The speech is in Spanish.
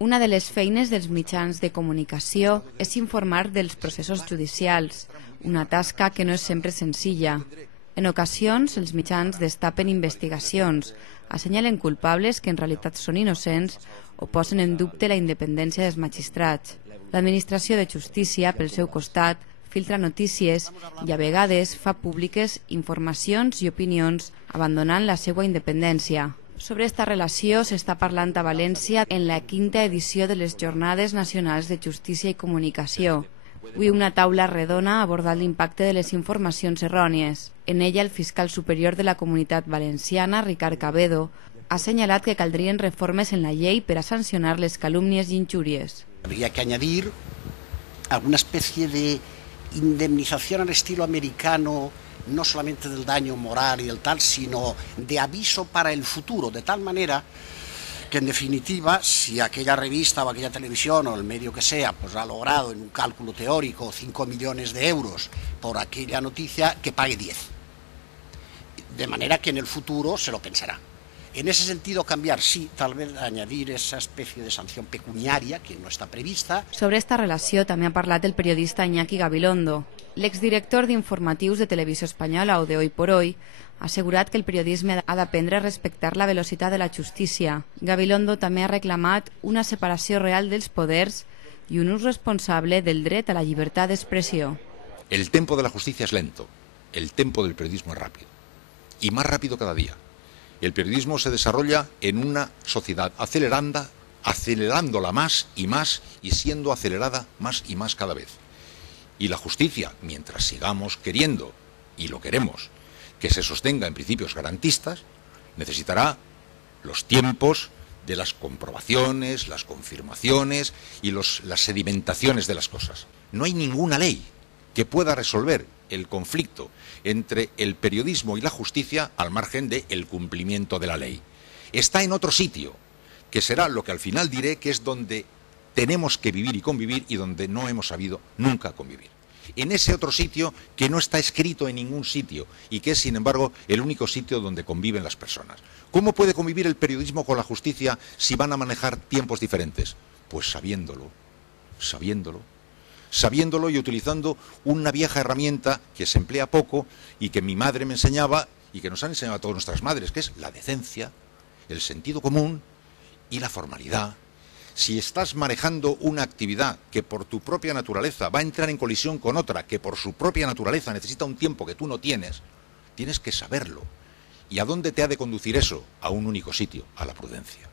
Una de les feines dels mitjans de comunicació és informar dels processos judicials, una tasca que no és sempre senzilla. En ocasions, els mitjans destapen investigacions, assenyalen culpables que en realitat són innocents o posen en dubte la independència dels magistrats. L'administració de justícia, pel seu costat, filtra notícies i a vegades fa públiques informacions i opinions abandonant la seva independència. Sobre esta relació s'està parlant a València en la 5ª edició de les Jornades Nacionals de Justícia i Comunicació. Avui una taula redona ha abordat l'impacte de les informacions errònies. En ella el fiscal superior de la Comunitat Valenciana, Ricard Cabedo, ha assenyalat que caldrien reformes en la llei per a sancionar les calúmnies i injúries. Habría que añadir alguna especie de indemnización al estilo americano, no solamente del daño moral y del tal, sino de aviso para el futuro, de tal manera que en definitiva, si aquella revista o aquella televisión o el medio que sea, pues ha logrado en un cálculo teórico 5 millones de euros por aquella noticia, que pague 10. De manera que en el futuro se lo pensará. En ese sentido, cambiar, sí, tal vez añadir esa especie de sanción pecuniaria que no está prevista. Sobre esta relació també ha parlat el periodista Iñaki Gabilondo. L'exdirector d'informatius de Televisió Espanyola o de Hoy por Hoy ha assegurat que el periodisme ha d'aprendre a respectar la velocitat de la justícia. Gabilondo també ha reclamat una separació real dels poders i un ús responsable del dret a la llibertat d'expressió. El tempo de la justicia es lento, el tempo del periodismo es rápido, y más rápido cada día. El periodismo se desarrolla en una sociedad acelerándola más y siendo acelerada más y más cada vez. Y la justicia, mientras sigamos queriendo, y lo queremos, que se sostenga en principios garantistas, necesitará los tiempos de las comprobaciones, las confirmaciones y las sedimentaciones de las cosas. No hay ninguna ley que pueda resolver el conflicto entre el periodismo y la justicia al margen del cumplimiento de la ley. Está en otro sitio, que será lo que al final diré que es donde tenemos que vivir y convivir y donde no hemos sabido nunca convivir. En ese otro sitio que no está escrito en ningún sitio y que es, sin embargo, el único sitio donde conviven las personas. ¿Cómo puede convivir el periodismo con la justicia si van a manejar tiempos diferentes? Pues sabiéndolo y utilizando una vieja herramienta que se emplea poco y que mi madre me enseñaba y que nos han enseñado a todas nuestras madres, que es la decencia, el sentido común y la formalidad. Si estás manejando una actividad que por tu propia naturaleza va a entrar en colisión con otra que por su propia naturaleza necesita un tiempo que tú no tienes, tienes que saberlo. ¿Y a dónde te ha de conducir eso? A un único sitio, a la prudencia.